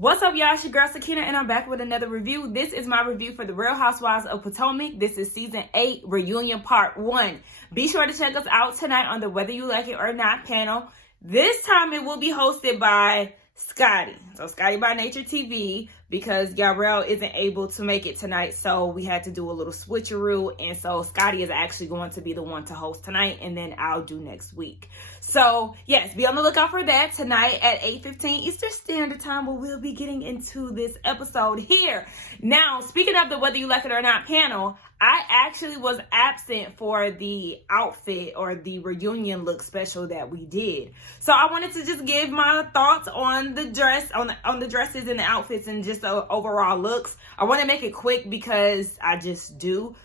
What's up, y'all? It's your girl Sakina, and I'm back with another review. This is my review for the Real Housewives of Potomac. This is season 8 reunion part 1. Be sure to check us out tonight on the Whether You Like It or Not panel. This time it will be hosted by Scotty. So Scotty by Nature TV, because Gabrielle isn't able to make it tonight, so we had to do a little switcheroo, and so Scotty is actually going to be the one to host tonight, and then I'll do next week. So yes, be on the lookout for that tonight at 8:15 Eastern Standard Time, where we'll be getting into this episode here. Now, speaking of the Whether You Like It or Not panel, I actually was absent for the outfit or the reunion look special that we did. So I wanted to just give my thoughts on the dress, on the dresses and the outfits and just the overall looks. I want to make it quick because I just do.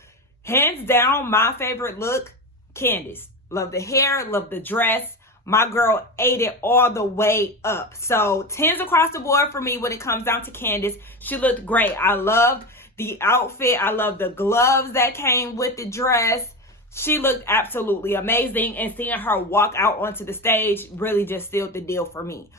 Hands down, my favorite look, Candace. Love the hair, love the dress. My girl ate it all the way up. So 10s across the board for me when it comes down to Candace. She looked great. I loved the outfit. I love the gloves that came with the dress. She looked absolutely amazing, and seeing her walk out onto the stage really just sealed the deal for me.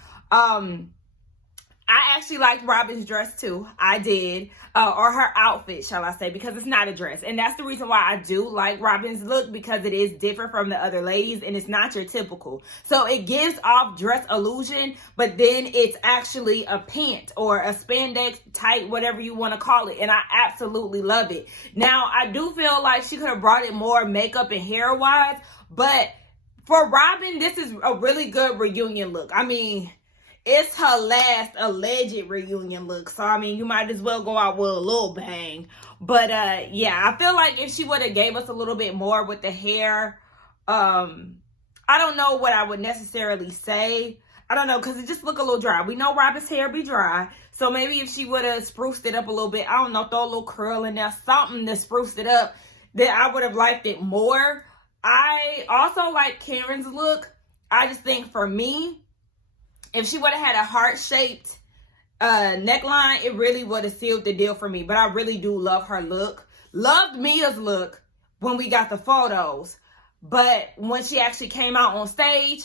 I actually liked Robin's dress too. I did. Or her outfit, shall I say, because it's not a dress. And that's the reason why I do like Robin's look, because it is different from the other ladies and it's not your typical. So it gives off dress illusion, but then it's actually a pant or a spandex tight, whatever you want to call it. And I absolutely love it. Now, I do feel like she could have brought it more makeup and hair wise, but for Robin, this is a really good reunion look. I mean, it's her last alleged reunion look. So, I mean, you might as well go out with a little bang. But, yeah, I feel like if she would have gave us a little bit more with the hair, I don't know what I would necessarily say. I don't know, because it just look a little dry. We know Robin's hair be dry. So, maybe if she would have spruced it up a little bit, I don't know, throw a little curl in there, something to spruce it up, then I would have liked it more. I also like Karen's look. I just think for me, if she would have had a heart-shaped neckline, it really would have sealed the deal for me. But I really do love her look. Loved Mia's look when we got the photos. But when she actually came out on stage,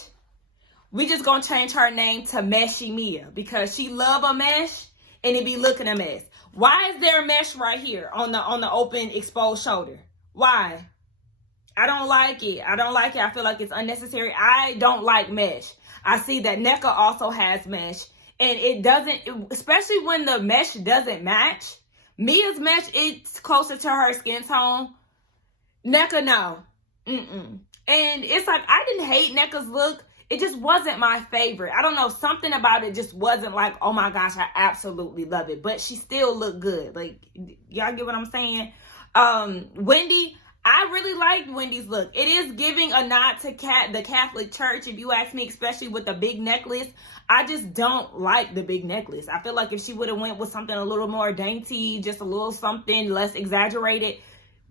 we just going to change her name to Meshy Mia, because she love a mesh and it be looking a mess. Why is there a mesh right here on the open exposed shoulder? Why? I don't like it. I don't like it. I feel like it's unnecessary. I don't like mesh. I see that NECA also has mesh, and it doesn't, especially when the mesh doesn't match. Mia's mesh, it's closer to her skin tone. NECA, no. And it's like, I didn't hate NECA's look. It just wasn't my favorite. I don't know, something about it just wasn't like, oh my gosh, I absolutely love it. But she still looked good. Like, y'all get what I'm saying? Wendy, I really liked Wendy's look. It is giving a nod to the Catholic Church, if you ask me, especially with the big necklace. I just don't like the big necklace. I feel like if she would have went with something a little more dainty, just a little something less exaggerated,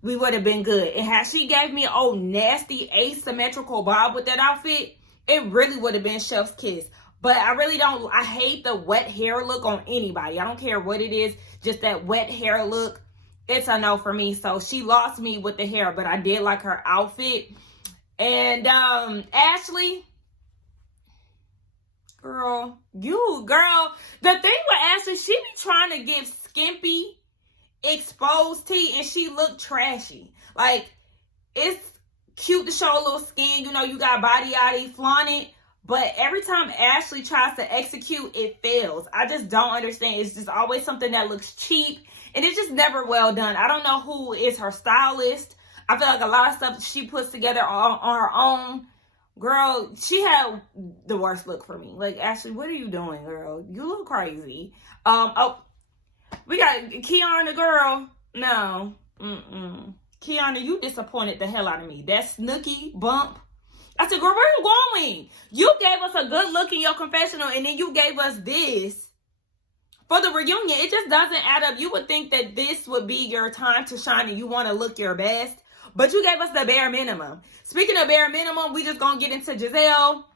we would have been good. And had she gave me an old nasty asymmetrical bob with that outfit, it really would have been chef's kiss. But I really don't, I hate the wet hair look on anybody. I don't care what it is, just that wet hair look. It's a no for me. So she lost me with the hair, but I did like her outfit. And Ashley, girl, the thing with Ashley, she be trying to give skimpy, exposed tea, and she looked trashy. Like, it's cute to show a little skin, you know, you got body yaddy, flaunt it. But every time Ashley tries to execute, it fails. I just don't understand. It's just always something that looks cheap. And it's just never well done. I don't know who is her stylist. I feel like a lot of stuff she puts together on her own. Girl, she had the worst look for me. Like, Ashley, what are you doing, girl? You look crazy. Oh, we got Kiana, girl. No. Kiana, you disappointed the hell out of me. That snooky bump. I said, girl, where are you going? You gave us a good look in your confessional, and then you gave us this. For the reunion, it just doesn't add up. You would think that this would be your time to shine and you want to look your best. But you gave us the bare minimum. Speaking of bare minimum, we just going to get into Giselle.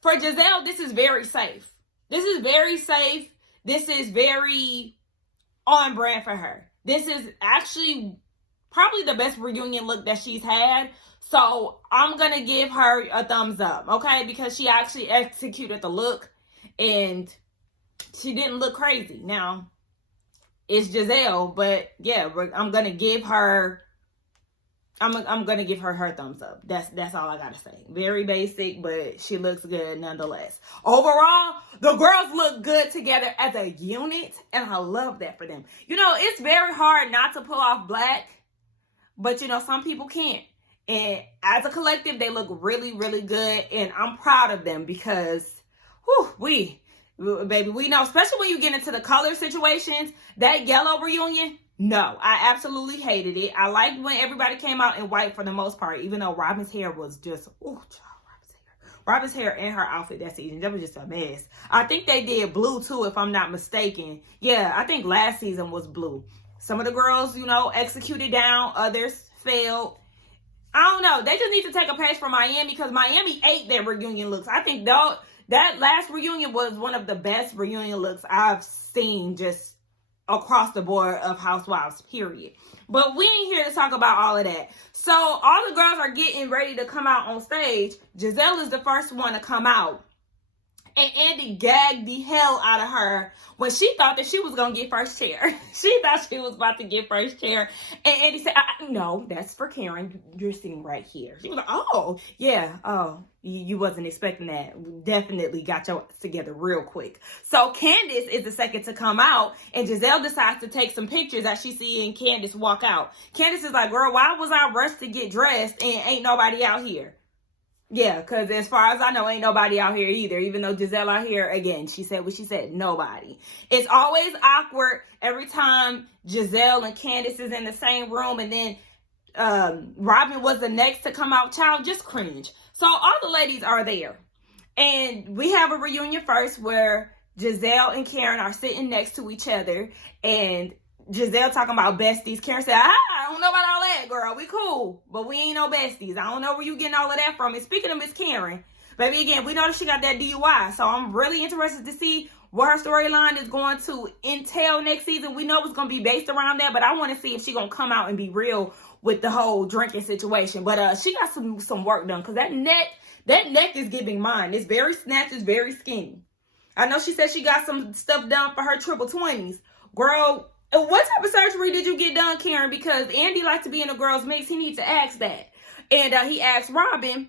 For Giselle, this is very safe. This is very safe. This is very on brand for her. This is actually probably the best reunion look that she's had. So I'm going to give her a thumbs up, okay? Because she actually executed the look. And she didn't look crazy. Now, it's Giselle, but yeah, I'm gonna give her. I'm gonna give her her thumbs up. That's all I gotta say. Very basic, but she looks good nonetheless. Overall, the girls look good together as a unit, and I love that for them. You know, it's very hard not to pull off black, but you know, some people can't. And as a collective, they look really, really good, and I'm proud of them because, baby, we know, especially when you get into the color situations, that yellow reunion. No, I absolutely hated it. I liked when everybody came out in white for the most part, even though Robin's hair was just, Robin's hair and her outfit that season, that was just a mess. I think they did blue too, if I'm not mistaken. Yeah, I think last season was blue. Some of the girls, you know, executed down, others failed. I don't know. They just need to take a page from Miami because Miami ate their reunion looks. I think that last reunion was one of the best reunion looks I've seen just across the board of Housewives, period. But we ain't here to talk about all of that. So all the girls are getting ready to come out on stage. Giselle is the first one to come out. And Andy gagged the hell out of her when she thought that she was going to get first chair. She thought she was about to get first chair. And Andy said, no, that's for Karen. You're sitting right here. She was like, oh, yeah. Oh, you wasn't expecting that. Definitely got your together real quick. So Candace is the second to come out. And Giselle decides to take some pictures as she's seeing Candace walk out. Candace is like, girl, why was I rushed to get dressed and ain't nobody out here? Yeah, because as far as I know, ain't nobody out here either. Even though Giselle out here, again, she said what she said, nobody. It's always awkward every time Giselle and Candace is in the same room. And then Robin was the next to come out. Child, just cringe. So all the ladies are there. And we have a reunion first where Giselle and Karen are sitting next to each other. And Giselle talking about besties. Karen said, I don't know about all that, girl. We cool, but we ain't no besties. I don't know where you getting all of that from. And speaking of Miss Karen, baby, again, we know that she got that DUI. So I'm really interested to see what her storyline is going to entail next season. We know it's going to be based around that, but I want to see if she's going to come out and be real with the whole drinking situation. But she got some work done because that neck is giving mine. It's very snatched. It's very skinny. I know she said she got some stuff done for her triple 20s. Girl, what type of surgery did you get done, Karen? Because Andy likes to be in a girl's mix. He needs to ask that. And he asked Robin,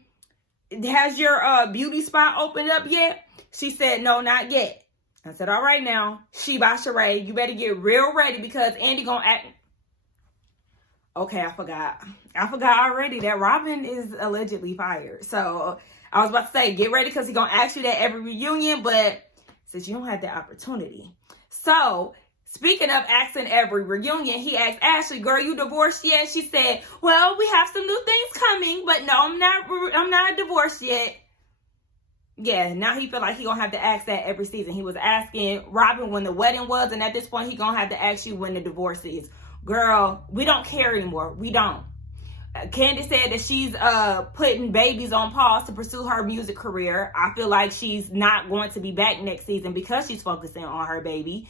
has your beauty spot opened up yet? She said, no, not yet. I said, all right now, she by Sheree, you better get real ready because Andy gonna act. Okay, I forgot already that Robin is allegedly fired. So I was about to say, get ready because he's gonna ask you that every reunion, but since you don't have the opportunity. So speaking of asking every reunion, he asked Ashley, girl, you divorced yet? She said, well, we have some new things coming, but no, I'm not divorced yet. Yeah, now he feel like he gonna have to ask that every season. He was asking Robin when the wedding was, and at this point, he gonna have to ask you when the divorce is. Girl, we don't care anymore. We don't. Candace said that she's putting babies on pause to pursue her music career. I feel like she's not going to be back next season because she's focusing on her baby.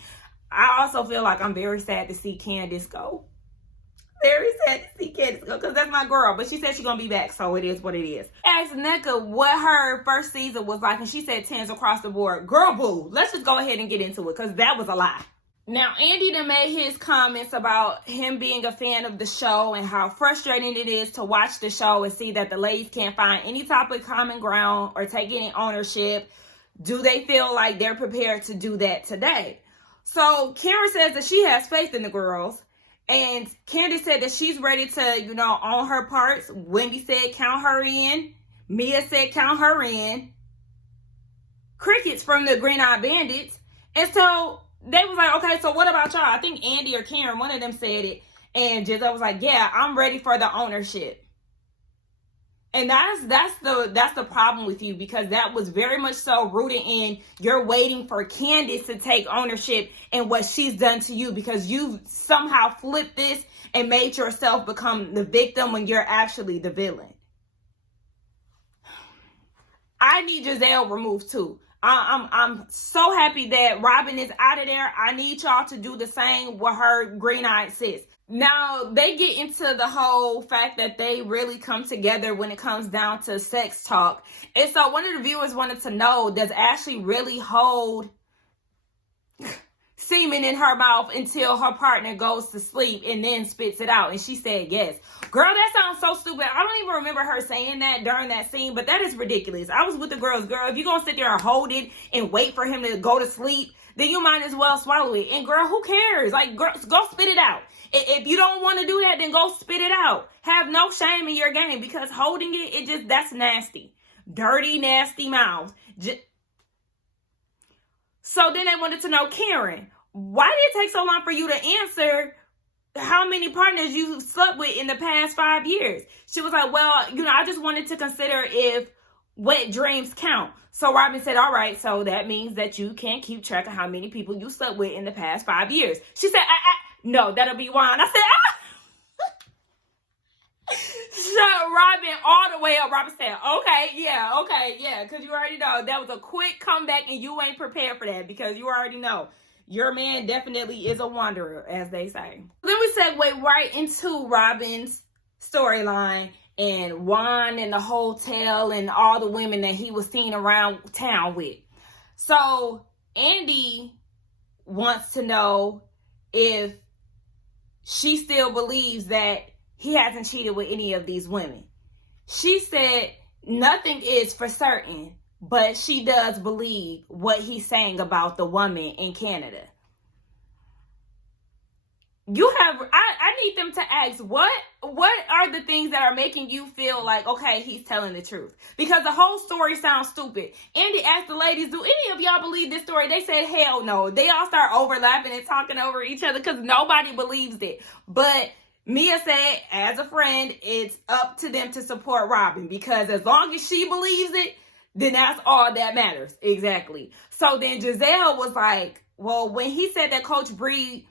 I also feel like I'm very sad to see Candace go. Very sad to see Candace go because that's my girl. But she said she's going to be back, so it is what it is. I asked Nneka what her first season was like, and she said 10s across the board. Girl, boo. Let's just go ahead and get into it because that was a lie. Now, Andy done made his comments about him being a fan of the show and how frustrating it is to watch the show and see that the ladies can't find any type of common ground or take any ownership. Do they feel like they're prepared to do that today? So Karen says that she has faith in the girls. And Candace said that she's ready to, own her parts. Wendy said count her in. Mia said count her in. Crickets from the Green Eyed Bandits. And so they was like, okay, so what about y'all? I think Andy or Karen, one of them said it. And Giselle was like, yeah, I'm ready for the ownership. And that's the problem with you because that was very much so rooted in you're waiting for Candace to take ownership in what she's done to you because you've somehow flipped this and made yourself become the victim when you're actually the villain. I need Giselle removed too. I'm so happy that Robin is out of there. I need y'all to do the same with her green-eyed sis. Now, they get into the whole fact that they really come together when it comes down to sex talk. And so one of the viewers wanted to know, does Ashley really hold semen in her mouth until her partner goes to sleep and then spits it out. And she said yes. Girl, that sounds so stupid. I don't even remember her saying that during that scene, but that is ridiculous. I was with the girls. Girl, if you're going to sit there and hold it and wait for him to go to sleep, then you might as well swallow it. And girl, who cares? Like, girl, go spit it out. If you don't want to do that, then go spit it out. Have no shame in your game, because holding it, that's nasty. Dirty, nasty mouth. So then they wanted to know, Karen, why did it take so long for you to answer how many partners you slept with in the past 5 years? She was like, well, I just wanted to consider if wet dreams count. So Robin said, all right, so that means that you can't keep track of how many people you slept with in the past 5 years. She said, no, that'll be wine. I said, shut Robin all the way up. Robin said, okay, yeah, because you already know that was a quick comeback and you ain't prepared for that, because you already know your man definitely is a wanderer, as they say. Then we segue right into Robin's storyline and Juan and the hotel and all the women that he was seen around town with. So Andy wants to know if she still believes that he hasn't cheated with any of these women. She said nothing is for certain, but she does believe what he's saying about the woman in Canada. I need them to ask, what are the things that are making you feel like, okay, he's telling the truth? Because the whole story sounds stupid. Andy asked the ladies, do any of y'all believe this story? They said, hell no. They all start overlapping and talking over each other because nobody believes it. But Mia said, as a friend, it's up to them to support Robin, because as long as she believes it, then that's all that matters. Exactly. So then Giselle was like, well, when he said that Coach Bree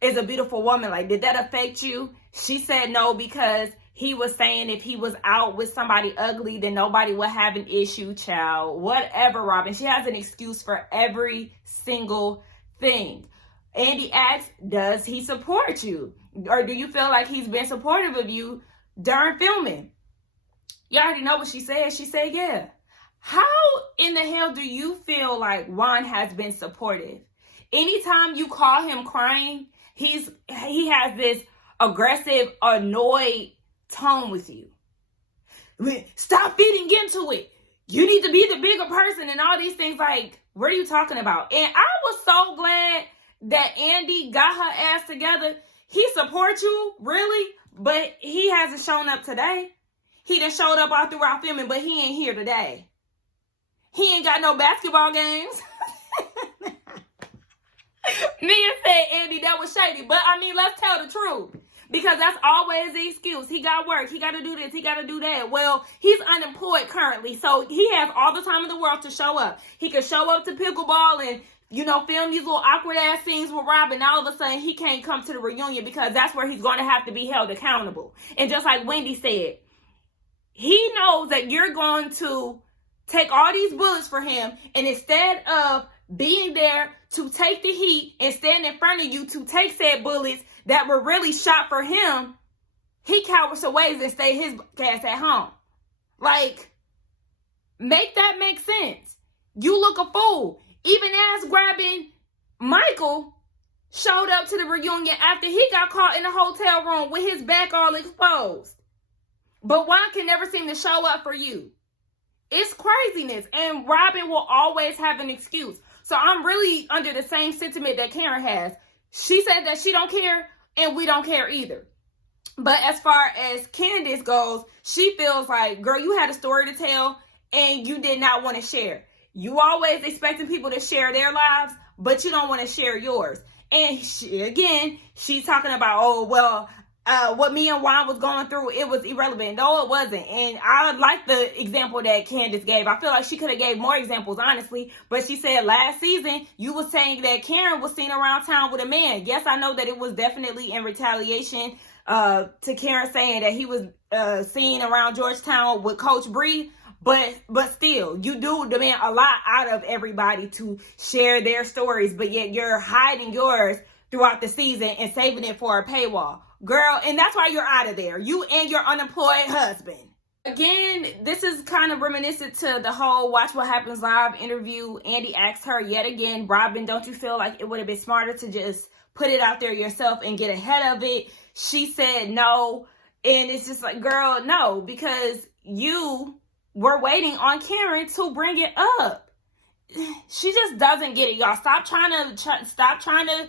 is a beautiful woman, like, did that affect you? She said no, because he was saying if he was out with somebody ugly, then nobody would have an issue, child. Whatever, Robin. She has an excuse for every single thing. Andy asked, does he support you? Or do you feel like he's been supportive of you during filming? You already know what she said. She said, yeah. How in the hell do you feel like Juan has been supportive? Anytime you call him crying, he has this aggressive, annoyed tone with you. Stop feeding into it. You need to be the bigger person and all these things. Like, what are you talking about? And I was so glad that Andy got her ass together. He supports you, really, but he hasn't shown up today. He done showed up all throughout filming, but he ain't here today. He ain't got no basketball games. Mia said, Andy, that was shady. But, I mean, let's tell the truth. Because that's always the excuse. He got work. He got to do this. He got to do that. Well, he's unemployed currently. So, he has all the time in the world to show up. He can show up to pickleball and, film these little awkward-ass scenes with Robin. All of a sudden, he can't come to the reunion because that's where he's going to have to be held accountable. And just like Wendy said, he knows that you're going to take all these bullets for him. And instead of being there to take the heat and stand in front of you to take said bullets that were really shot for him, he cowers away and stay his ass at home. Like, make that make sense. You look a fool. Even as grabbing Michael showed up to the reunion after he got caught in the hotel room with his back all exposed. But Juan can never seem to show up for you. It's craziness. And Robin will always have an excuse. So I'm really under the same sentiment that Karen has. She said that she don't care, and we don't care either. But as far as Candace goes, she feels like, girl, you had a story to tell, and you did not want to share. You always expecting people to share their lives, but you don't want to share yours. And she's talking about, what me and Juan was going through, it was irrelevant. No, it wasn't. And I like the example that Candace gave. I feel like she could have gave more examples, honestly. But she said last season, you were saying that Karen was seen around town with a man. Yes, I know that it was definitely in retaliation to Karen saying that he was seen around Georgetown with Coach Bree. But still, you do demand a lot out of everybody to share their stories, but yet you're hiding yours throughout the season and saving it for a paywall. Girl, and that's why you're out of there. You and your unemployed husband. Again, this is kind of reminiscent to the whole Watch What Happens Live interview. Andy asked her yet again, Robin, don't you feel like it would have been smarter to just put it out there yourself and get ahead of it? She said no. And it's just like, girl, no, because you were waiting on Karen to bring it up. She just doesn't get it, y'all. Stop trying to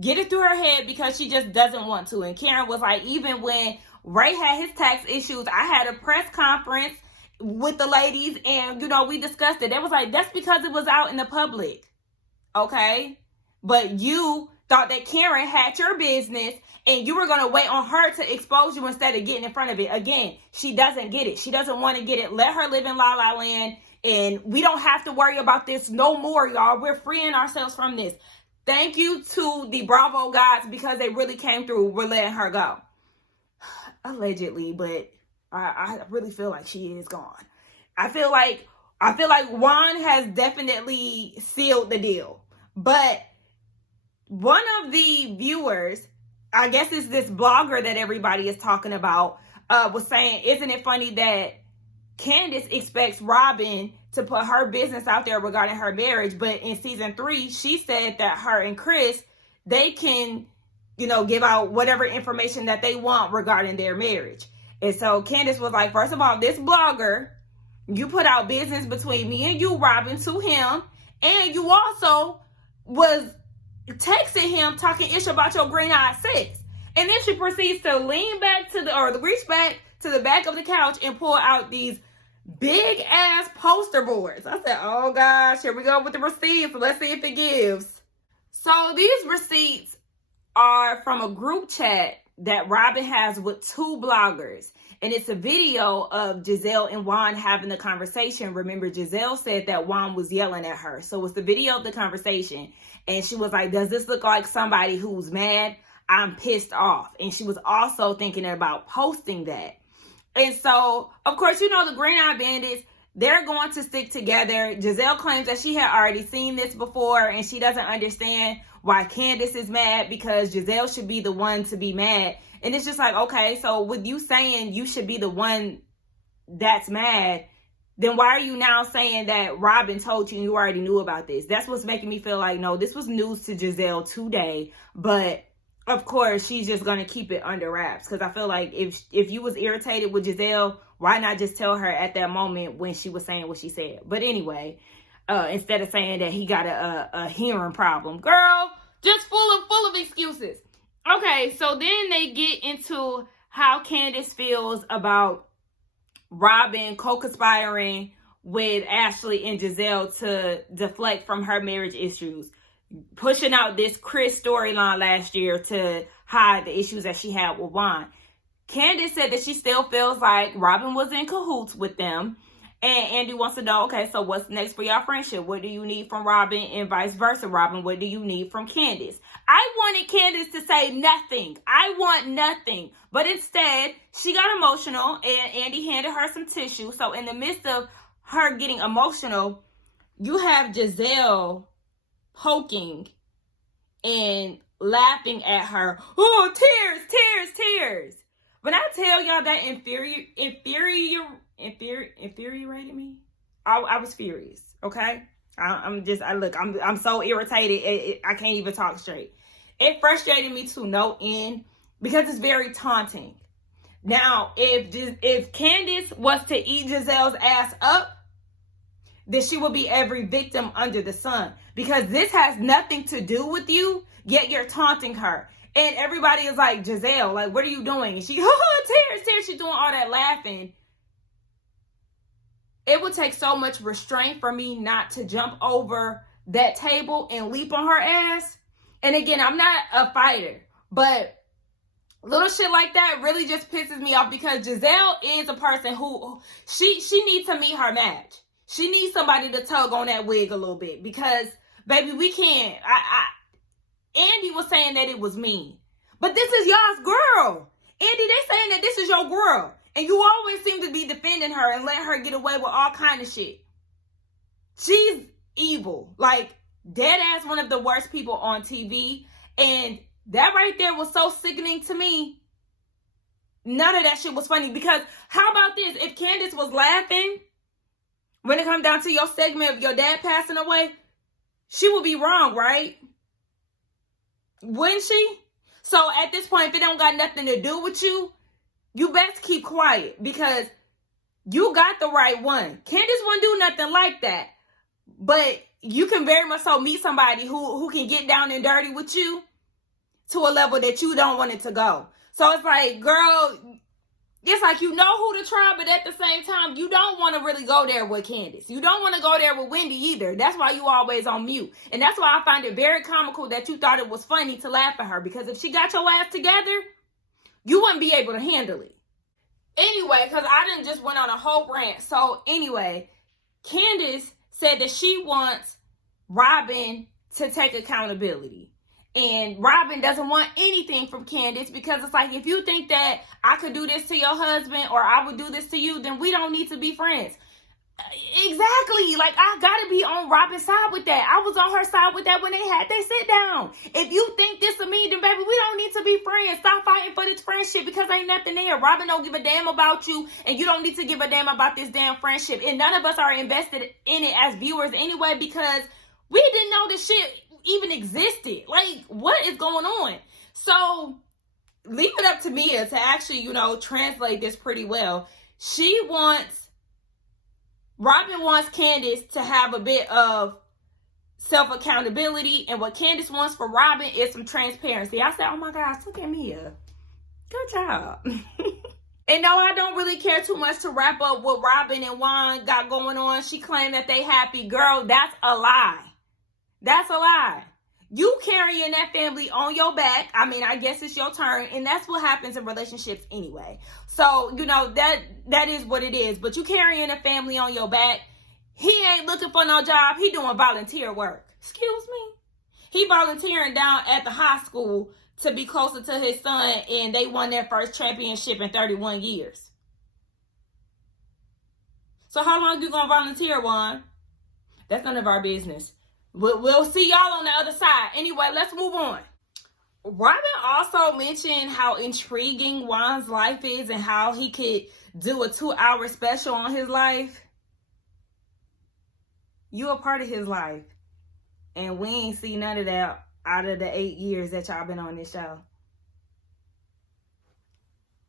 get it through her head, because she just doesn't want to. And Karen was like, even when Ray had his tax issues, I had a press conference with the ladies and, we discussed it. They was like, that's because it was out in the public. Okay? But you thought that Karen had your business and you were going to wait on her to expose you instead of getting in front of it. Again, she doesn't get it. She doesn't want to get it. Let her live in La La Land, and we don't have to worry about this no more, y'all. We're freeing ourselves from this. Thank you to the Bravo guys, because they really came through. We're letting her go. Allegedly, but I really feel like she is gone. I feel like Juan has definitely sealed the deal. But one of the viewers, I guess it's this blogger that everybody is talking about, was saying, isn't it funny that Candace expects Robin to put her business out there regarding her marriage, but in season 3, she said that her and Chris, they can give out whatever information that they want regarding their marriage. And so Candace was like, first of all, this blogger, you put out business between me and you, Robin, to him. And you also was texting him talking ish about your green-eyed sex. And then she proceeds to lean back reach back to the back of the couch and pull out these big ass poster boards. I said, oh gosh, here we go with the receipts. Let's see if it gives. So these receipts are from a group chat that Robin has with 2 bloggers. And it's a video of Giselle and Juan having the conversation. Remember, Giselle said that Juan was yelling at her. So it's the video of the conversation. And she was like, does this look like somebody who's mad? I'm pissed off. And she was also thinking about posting that. And so, of course, the Green Eye Bandits, they're going to stick together. Giselle claims that she had already seen this before, and she doesn't understand why Candace is mad, because Giselle should be the one to be mad. And it's just like, okay, so with you saying you should be the one that's mad, then why are you now saying that Robin told you and you already knew about this? That's what's making me feel like, no, this was news to Giselle today. But of course, she's just going to keep it under wraps, because I feel like if you was irritated with Giselle, why not just tell her at that moment when she was saying what she said? But anyway, instead of saying that he got a hearing problem. Girl, just full of excuses. Okay, so then they get into how Candace feels about Robin co-conspiring with Ashley and Giselle to deflect from her marriage issues, pushing out this Chris storyline last year to hide the issues that she had with Juan. Candace said that she still feels like Robin was in cahoots with them. And Andy wants to know, okay, so what's next for your friendship? What do you need from Robin, and vice versa? Robin, what do you need from Candace? I wanted Candace to say nothing. I want nothing. But instead, she got emotional, and Andy handed her some tissue. So in the midst of her getting emotional, you have Giselle poking and laughing at her. Oh, tears, tears, tears. When I tell y'all that infuriated me, I was furious. Okay, I'm so irritated. I can't even talk straight. It frustrated me to no end, because it's very taunting. Now, if Candace was to eat Giselle's ass up, then she will be every victim under the sun, because this has nothing to do with you, yet you're taunting her. And everybody is like, Giselle, like, what are you doing? And she, tears, she's doing all that laughing. It would take so much restraint for me not to jump over that table and leap on her ass. And again, I'm not a fighter, but little shit like that really just pisses me off, because Giselle is a person who, she needs to meet her match. She needs somebody to tug on that wig a little bit, because, baby, we can't. Andy was saying that it was me, but this is y'all's girl. Andy, they saying that this is your girl, and you always seem to be defending her and let her get away with all kind of shit. She's evil, like dead ass one of the worst people on TV, and that right there was so sickening to me none of that shit was funny. Because how about this? If Candace was laughing when it comes down to your segment of your dad passing away, she would be wrong, right? Wouldn't she? So at this point, if it don't got nothing to do with you, you best keep quiet, because you got the right one. Candace wouldn't do nothing like that. But you can very much so meet somebody who can get down and dirty with you to a level that you don't want it to go. So it's like, girl, it's like you know who to try, but at the same time, you don't want to really go there with Candace. You don't want to go there with Wendy either. That's why you always on mute. And that's why I find it very comical that you thought it was funny to laugh at her, because if she got your ass together, you wouldn't be able to handle it. Anyway, because I done just went on a whole rant. So anyway, Candace said that she wants Robin to take accountability. And Robin doesn't want anything from Candace, because it's like, if you think that I could do this to your husband or I would do this to you, then we don't need to be friends. Exactly. Like, I gotta be on Robin's side with that. I was on her side with that when they had they sit down. If you think this of me, then baby, we don't need to be friends. Stop fighting for this friendship, because ain't nothing there. Robin don't give a damn about you, and you don't need to give a damn about this damn friendship. And none of us are invested in it as viewers anyway, because we didn't know this shit even existed. Like, what is going on? So leave it up to Mia to actually, translate this pretty well. Robin wants Candace to have a bit of self-accountability, and what Candace wants for Robin is some transparency. I said, oh my gosh, look at Mia. Good job. And no, I don't really care too much to wrap up what Robin and Juan got going on. She claimed that they happy. Girl, that's a lie. That's a lie. You carrying that family on your back. I mean, I guess it's your turn, and that's what happens in relationships anyway. So, that is what it is. But you carrying a family on your back. He ain't looking for no job. He doing volunteer work. Excuse me? He volunteering down at the high school to be closer to his son, and they won their first championship in 31 years. So how long you gonna volunteer, Juan? That's none of our business. We'll see y'all on the other side. Anyway, let's move on. Robin also mentioned how intriguing Juan's life is and how he could do a 2-hour special on his life. You a part of his life. And we ain't see none of that out of the 8 years that y'all been on this show.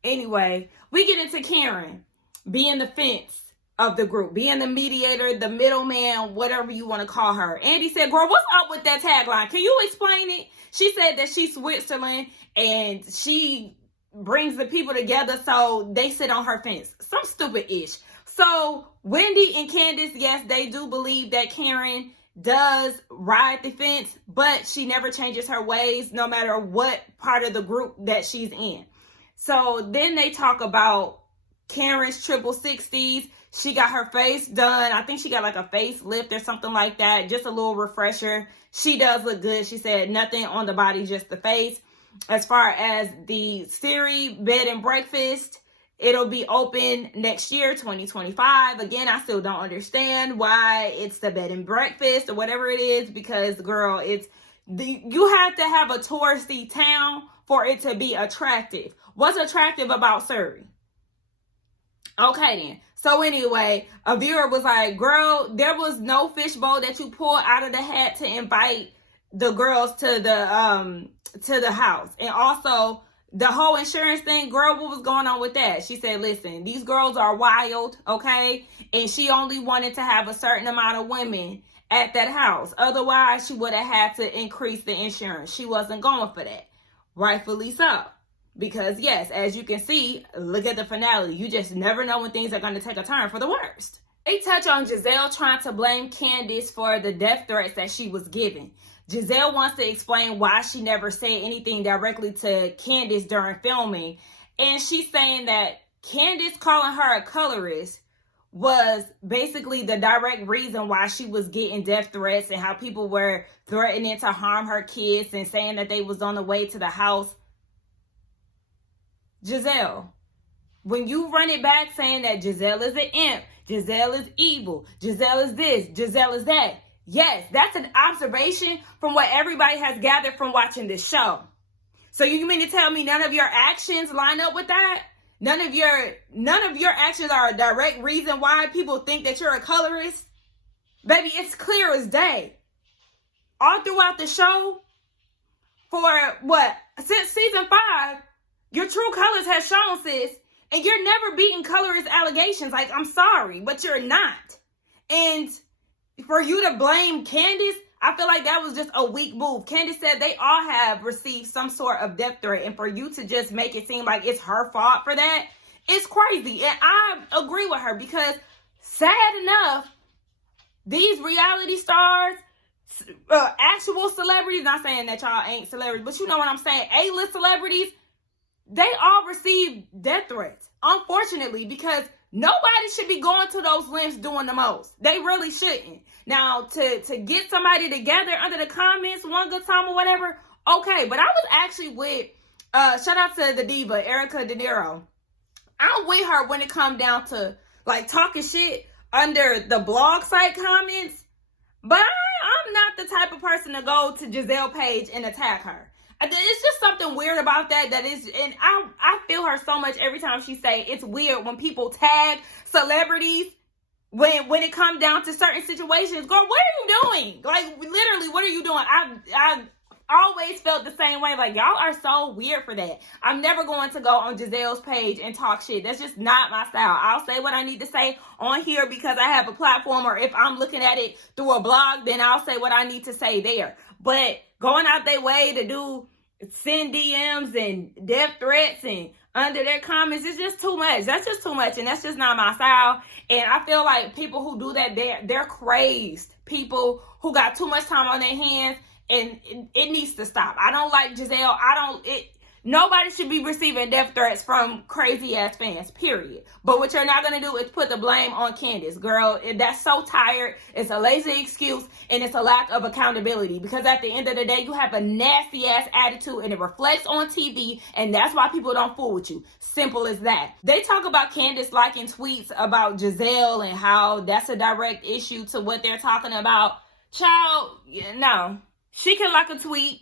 Anyway, we get into Karen being the fence of the group, being the mediator, the middleman, whatever you want to call her. Andy said, girl, what's up with that tagline? Can you explain it? She said that she's Switzerland and she brings the people together so they sit on her fence. Some stupid-ish. So Wendy and Candace, yes, they do believe that Karen does ride the fence, but she never changes her ways no matter what part of the group that she's in. So then they talk about Karen's triple 60s. She got her face done. I think she got like a facelift or something like that. Just a little refresher. She does look good. She said nothing on the body, just the face. As far as the Siri bed and breakfast, it'll be open next year, 2025. Again, I still don't understand why it's the bed and breakfast or whatever it is, because girl, you have to have a touristy town for it to be attractive. What's attractive about Surrey? Okay then. So anyway, a viewer was like, girl, there was no fishbowl that you pulled out of the hat to invite the girls to the house. And also the whole insurance thing, girl, what was going on with that? She said, listen, these girls are wild, okay? And she only wanted to have a certain amount of women at that house. Otherwise, she would have had to increase the insurance. She wasn't going for that. Rightfully so. Because, yes, as you can see, look at the finale. You just never know when things are going to take a turn for the worst. They touch on Giselle trying to blame Candace for the death threats that she was given. Giselle wants to explain why she never said anything directly to Candace during filming. And she's saying that Candace calling her a colorist was basically the direct reason why she was getting death threats, and how people were threatening to harm her kids and saying that they was on the way to the house. Giselle, when you run it back saying that Giselle is an imp, Giselle is evil, Giselle is this, Giselle is that. Yes, that's an observation from what everybody has gathered from watching this show. So you mean to tell me none of your actions line up with that? None of your actions are a direct reason why people think that you're a colorist. Baby, it's clear as day. All throughout the show, since season 5, your true colors have shown, sis. And you're never beating colorist allegations. Like, I'm sorry, but you're not. And for you to blame Candace, I feel like that was just a weak move. Candace said they all have received some sort of death threat. And for you to just make it seem like it's her fault for that, it's crazy. And I agree with her because, sad enough, these reality stars, actual celebrities, not saying that y'all ain't celebrities, but you know what I'm saying, A-list celebrities, they all receive death threats, unfortunately, because nobody should be going to those lengths doing the most. They really shouldn't. Now, to get somebody together under the comments one good time or whatever, okay. But I was actually with, shout out to the diva, Erica De Niro. I'm with her when it comes down to, like, talking shit under the blog site comments. But I'm not the type of person to go to Giselle Page and attack her. It's just something weird about that is, and I feel her so much every time she say it's weird when people tag celebrities when it comes down to certain situations. Girl, what are you doing? Like, literally, what are you doing? I always felt the same way. Like, y'all are so weird for that. I'm never going to go on Giselle's page and talk shit. That's just not my style. I'll say what I need to say on here because I have a platform, or if I'm looking at it through a blog, then I'll say what I need to say there. But going out their way to send DMs and death threats and under their comments, it's just too much. That's just too much, and that's just not my style. And I feel like people who do that, they're crazed. People who got too much time on their hands, and it needs to stop. I don't like Giselle. Nobody should be receiving death threats from crazy ass fans, period. But what you're not going to do is put the blame on Candace. Girl, that's so tired. It's a lazy excuse, and it's a lack of accountability. Because at the end of the day, you have a nasty ass attitude, and it reflects on TV, and that's why people don't fool with you. Simple as that. They talk about Candace liking tweets about Giselle and how that's a direct issue to what they're talking about. Child, no. She can like a tweet,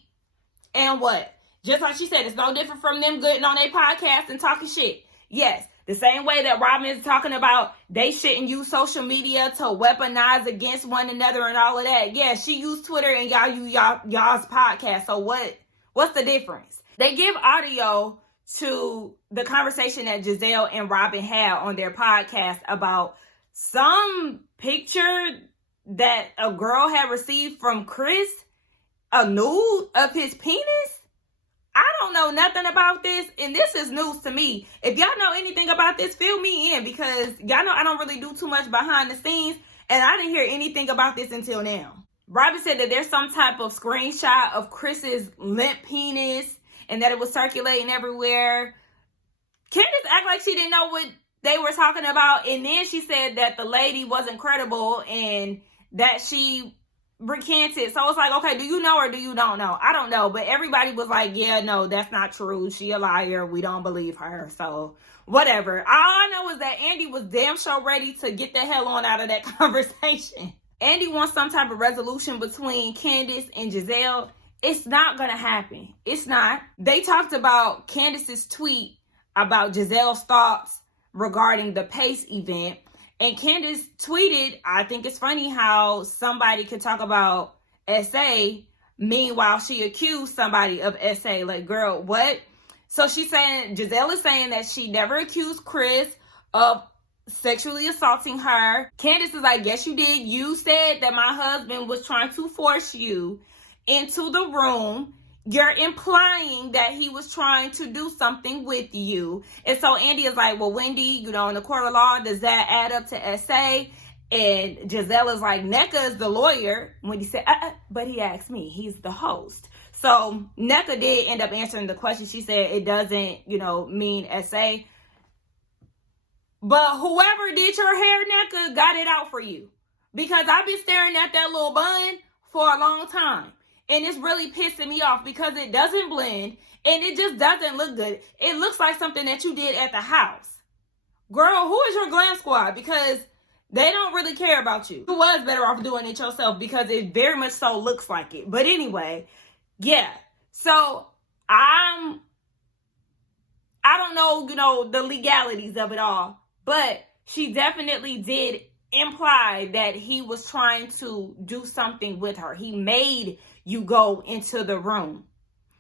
and what? Just like she said, it's no different from them getting on their podcast and talking shit. Yes, the same way that Robin is talking about they shouldn't use social media to weaponize against one another and all of that. Yeah, she used Twitter and y'all use y'all's podcast. So what's the difference? They give audio to the conversation that Giselle and Robin had on their podcast about some picture that a girl had received from Chris, a nude of his penis. I don't know nothing about this, and this is news to me. If y'all know anything about this, fill me in, because y'all know I don't really do too much behind the scenes, and I didn't hear anything about this until now. Robin said that there's some type of screenshot of Chris's limp penis, and that it was circulating everywhere. Candace act like she didn't know what they were talking about, and then she said that the lady wasn't credible, and that she recanted. So it's like, okay, do you know or do you don't know? I don't know, but everybody was like, yeah, no, that's not true. She a liar. We don't believe her. So whatever. All I know is that Andy was damn sure ready to get the hell on out of that conversation. Andy wants some type of resolution between Candace and Giselle. It's not gonna happen. It's not. They talked about Candace's tweet about Giselle's thoughts regarding the Pace event. And Candace tweeted, I think it's funny how somebody could talk about SA, meanwhile she accused somebody of SA. Like, girl, what? So she's saying, Giselle is saying that she never accused Chris of sexually assaulting her. Candace is like, yes, you did. You said that my husband was trying to force you into the room. You're implying that he was trying to do something with you. And so Andy is like, well, Wendy, in the court of law, does that add up to SA? And Giselle is like, NECA is the lawyer. Wendy said, but he asked me. He's the host. So NECA did end up answering the question. She said it doesn't, mean SA. But whoever did your hair, NECA, got it out for you. Because I've been staring at that little bun for a long time. And it's really pissing me off because it doesn't blend and it just doesn't look good. It looks like something that you did at the house. Girl, who is your glam squad? Because they don't really care about you. You was better off doing it yourself because it very much so looks like it. But anyway, yeah. So I I don't know, the legalities of it all, but she definitely did imply that he was trying to do something with her. He made you go into the room.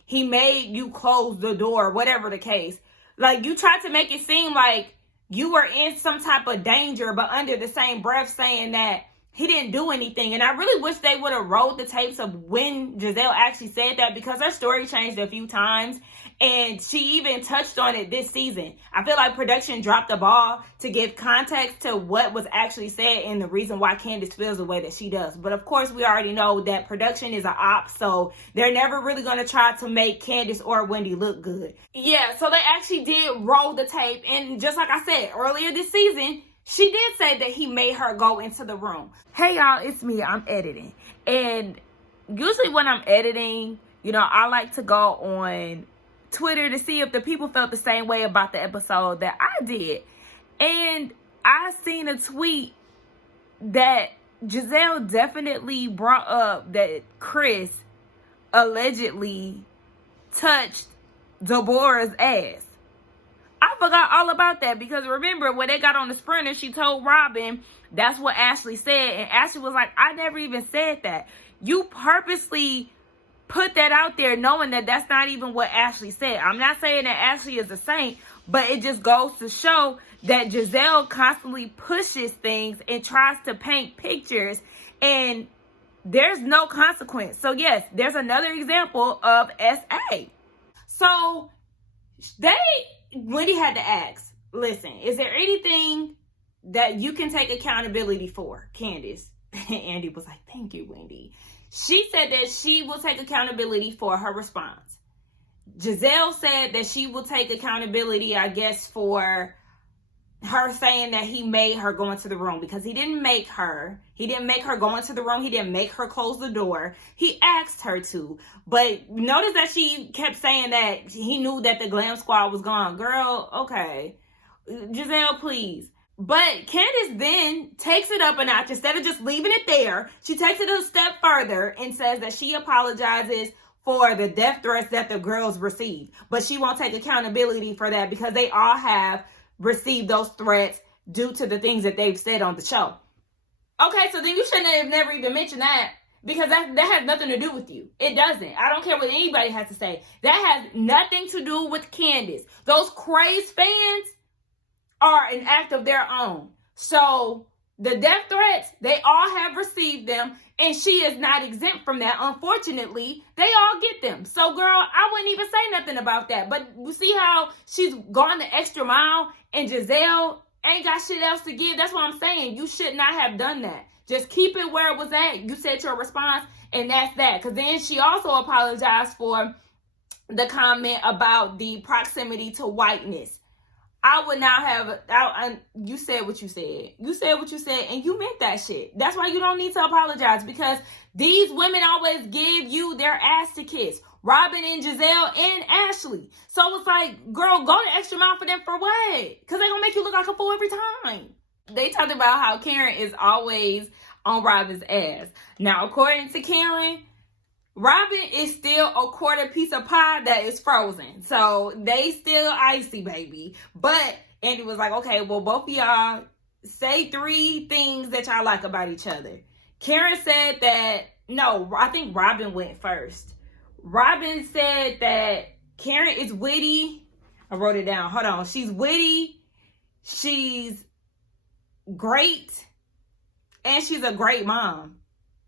He made you close the door, whatever the case. Like, you tried to make it seem like you were in some type of danger, but under the same breath saying that he didn't do anything. And I really wish they would have rolled the tapes of when Giselle actually said that, because her story changed a few times. And she even touched on it this season. I feel like production dropped the ball to give context to what was actually said and the reason why Candace feels the way that she does. But of course, we already know that production is an op, so they're never really going to try to make Candace or Wendy look good. Yeah, so they actually did roll the tape. And just like I said earlier this season, she did say that he made her go into the room. Hey, y'all, it's me. I'm editing. And usually when I'm editing, I like to go on Twitter to see if the people felt the same way about the episode that I did. And I seen a tweet that Giselle definitely brought up that Chris allegedly touched Deborah's ass. I forgot all about that, because remember when they got on the Sprinter, she told Robin that's what Ashley said, and Ashley was like, I never even said that. You purposely put that out there knowing that that's not even what Ashley said. I'm not saying that Ashley is a saint, but it just goes to show that Giselle constantly pushes things and tries to paint pictures, and there's no consequence. So yes, there's another example of SA. So Wendy had to ask, listen, is there anything that you can take accountability for, Candace? And Andy was like, thank you, Wendy. She said that she will take accountability for her response. Giselle said that she will take accountability, I guess, for her saying that he made her go into the room, because he didn't make her go into the room. He didn't make her close the door. He asked her to. But notice that she kept saying that he knew that the glam squad was gone. Girl, okay. Giselle, please. But Candace then takes it up a notch. Instead of just leaving it there, she takes it a step further and says that she apologizes for the death threats that the girls received. But she won't take accountability for that, because they all have received those threats due to the things that they've said on the show. Okay, so then you shouldn't have never even mentioned that, because that has nothing to do with you. It doesn't. I don't care what anybody has to say. That has nothing to do with Candace. Those crazed fans are an act of their own. So the death threats, they all have received them, and she is not exempt from that. Unfortunately, they all get them. So girl, I wouldn't even say nothing about that. But you see how she's gone the extra mile, and Giselle ain't got shit else to give? That's what I'm saying. You should not have done that. Just keep it where it was at. You said your response, and that's that. Because then she also apologized for the comment about the proximity to whiteness. I would not have, you said what you said. You said what you said, and you meant that shit. That's why you don't need to apologize, because these women always give you their ass to kiss. Robin and Giselle and Ashley. So it's like, girl, go the extra mile for them for what? Because they're going to make you look like a fool every time. They talked about how Karen is always on Robin's ass. Now, according to Karen, Robin is still a quarter piece of pie that is frozen. So they still icy, baby. But Andy was like, okay, well, both of y'all say 3 things that y'all like about each other. Karen said that, no, I think Robin went first. Robin said that Karen is witty. I wrote it down. Hold on. She's witty. She's great. And she's a great mom.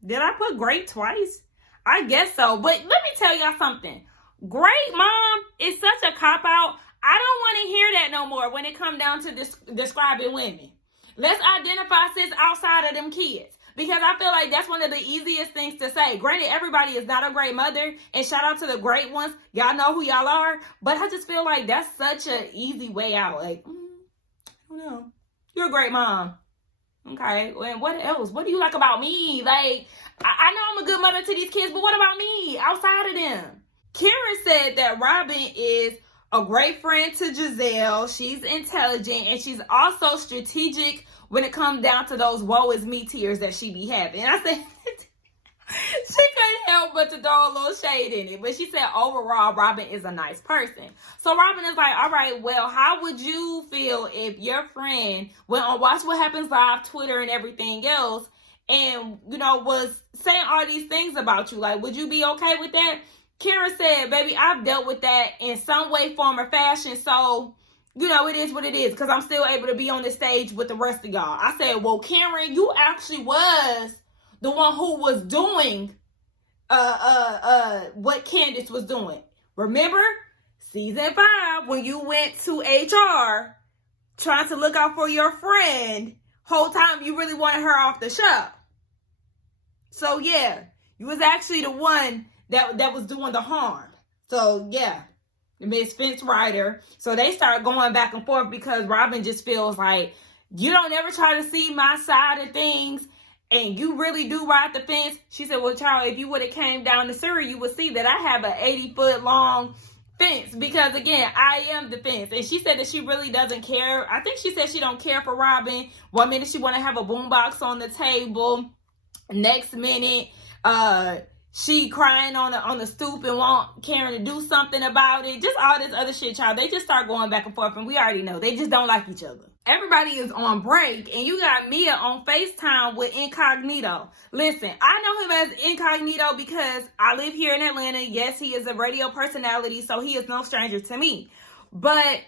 Did I put great twice? I guess so. But let me tell y'all something. Great mom is such a cop-out. I don't want to hear that no more when it comes down to describing women. Let's identify sis outside of them kids. Because I feel like that's one of the easiest things to say. Granted, everybody is not a great mother. And shout out to the great ones. Y'all know who y'all are. But I just feel like that's such an easy way out. Like, I don't know. You're a great mom. Okay. And what else? What do you like about me? Like, I know I'm a good mother to these kids, but what about me outside of them? Karen said that Robin is a great friend to Giselle. She's intelligent, and she's also strategic when it comes down to those woe is me tears that she be having. And I said, couldn't help but to throw a little shade in it. But she said overall, Robin is a nice person. So Robin is like, all right, well, how would you feel if your friend went on Watch What Happens Live, Twitter, and everything else, and, was saying all these things about you? Like, would you be okay with that? Karen said, baby, I've dealt with that in some way, form, or fashion. So, it is what it is, because I'm still able to be on the stage with the rest of y'all. I said, well, Karen, you actually was the one who was doing what Candace was doing. Remember season 5 when you went to HR trying to look out for your friend, whole time you really wanted her off the show. So yeah, you was actually the one that was doing the harm. So yeah, Miss Fence Rider. So they start going back and forth because Robin just feels like, you don't ever try to see my side of things, and you really do ride the fence. She said, well, Charlie, if you would have came down to Surrey, you would see that I have an 80-foot long fence, because again, I am the fence. And she said that she really doesn't care. I think she said she don't care for Robin. One minute she want to have a boombox on the table. Next minute, she crying on the stoop and want Karen to do something about it. Just all this other shit, child. They just start going back and forth, and we already know they just don't like each other. Everybody is on break, and you got Mia on FaceTime with Incognito. Listen, I know him as Incognito because I live here in Atlanta. Yes, he is a radio personality, so he is no stranger to me. But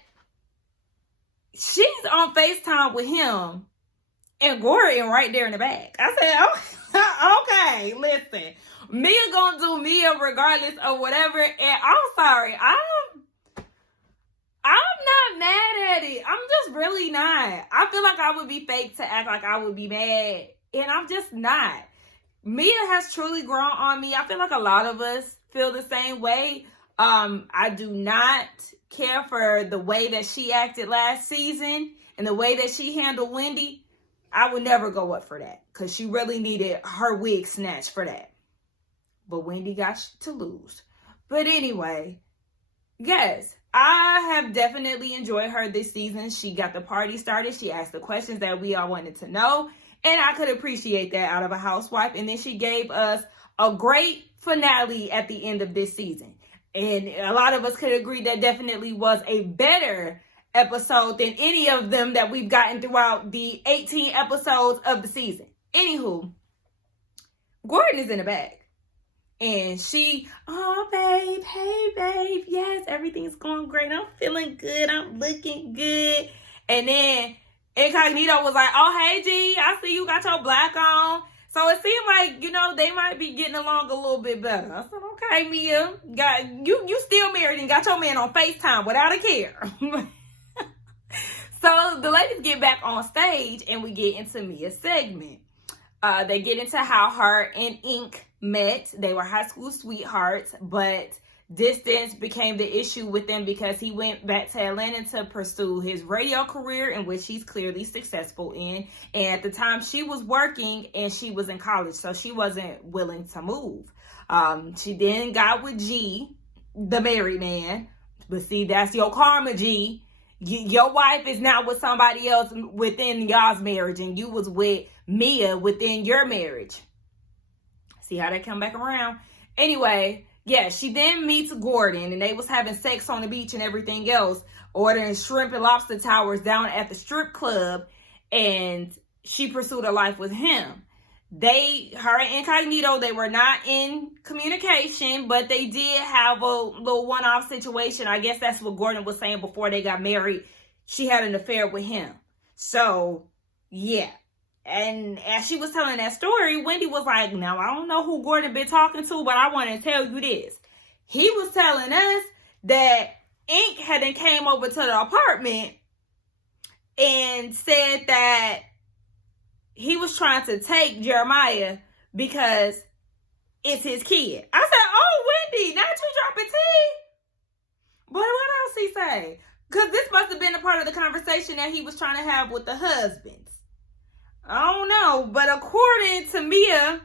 she's on FaceTime with him and Gordon right there in the back. I said, okay, listen. Mia gonna do Mia regardless of whatever, and I'm sorry, I'm not mad at it. I'm just really not. I feel like I would be fake to act like I would be mad, and I'm just not. Mia has truly grown on me. I feel like a lot of us feel the same way. I do not care for the way that she acted last season and the way that she handled Wendy. I would never go up for that because she really needed her wig snatched for that. But Wendy got to lose. But anyway, yes, I have definitely enjoyed her this season. She got the party started. She asked the questions that we all wanted to know. And I could appreciate that out of a housewife. And then she gave us a great finale at the end of this season. And a lot of us could agree that definitely was a better episode than any of them that we've gotten throughout the 18 episodes of the season. Anywho, Gordon is in the bag. And she, oh, babe, hey, babe, yes, everything's going great. I'm feeling good. I'm looking good. And then Incognito was like, oh, hey, G, I see you got your black on. So it seemed like, they might be getting along a little bit better. I said, okay, Mia, you still married and got your man on FaceTime without a care. So the ladies get back on stage and we get into Mia's segment. They get into how her and Ink met. They were high school sweethearts, but distance became the issue with them because he went back to Atlanta to pursue his radio career, in which he's clearly successful in. And at the time, she was working and she was in college, so she wasn't willing to move. She then got with G, the married man. But see, that's your karma, G. Your wife is now with somebody else within y'all's marriage, and you was with Mia within your marriage. See how they come back around? Anyway, yeah, she then meets Gordon, and they was having sex on the beach and everything else, ordering shrimp and lobster towers down at the strip club, and she pursued a life with him. Her and Incognito, they were not in communication, but they did have a little one-off situation. I guess that's what Gordon was saying before they got married. She had an affair with him. So, yeah. And as she was telling that story, Wendy was like, now, I don't know who Gordon been talking to, but I want to tell you this. He was telling us that Ink hadn't came over to the apartment and said that he was trying to take Jeremiah because it's his kid. I said, oh, Wendy, not you dropping tea? But what else he say? Because this must have been a part of the conversation that he was trying to have with the husbands. I don't know. But according to Mia,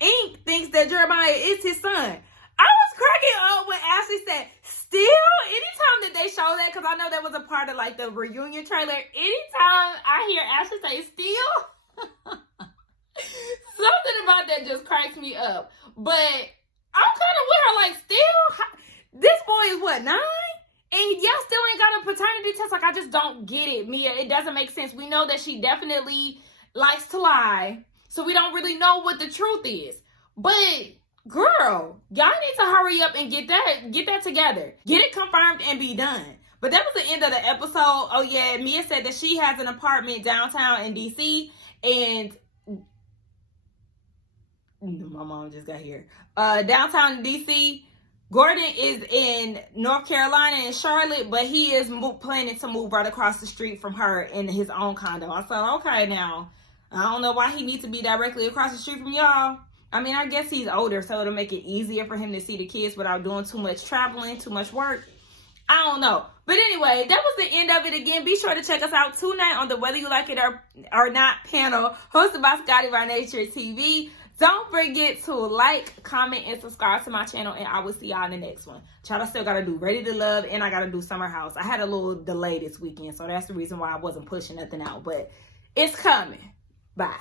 Ink thinks that Jeremiah is his son. I was cracking up when Ashley said, still, anytime that they show that, because I know that was a part of like the reunion trailer, anytime I hear Ashley say still, Something about that just cracks me up. But I'm kind of with her, like, still, this boy is what, 9? And y'all still ain't got a paternity test. Like, I just don't get it, Mia. It doesn't make sense. We know that she definitely likes to lie. So we don't really know what the truth is. But, girl, y'all need to hurry up and get that together. Get it confirmed and be done. But that was the end of the episode. Oh, yeah, Mia said that she has an apartment downtown in D.C. And my mom just got here. Downtown in D.C., Gordon is in North Carolina and Charlotte, but he is planning to move right across the street from her in his own condo. I said, okay, now, I don't know why he needs to be directly across the street from y'all. I mean, I guess he's older, so it'll make it easier for him to see the kids without doing too much traveling, too much work. I don't know. But anyway, that was the end of it. Again, be sure to check us out tonight on the Whether You Like It or Not panel, hosted by Scotty by Nature TV. Don't forget to like, comment, and subscribe to my channel, and I will see y'all in the next one. Child, I still got to do Ready to Love, and I got to do Summer House. I had a little delay this weekend, so that's the reason why I wasn't pushing nothing out, but it's coming. Bye.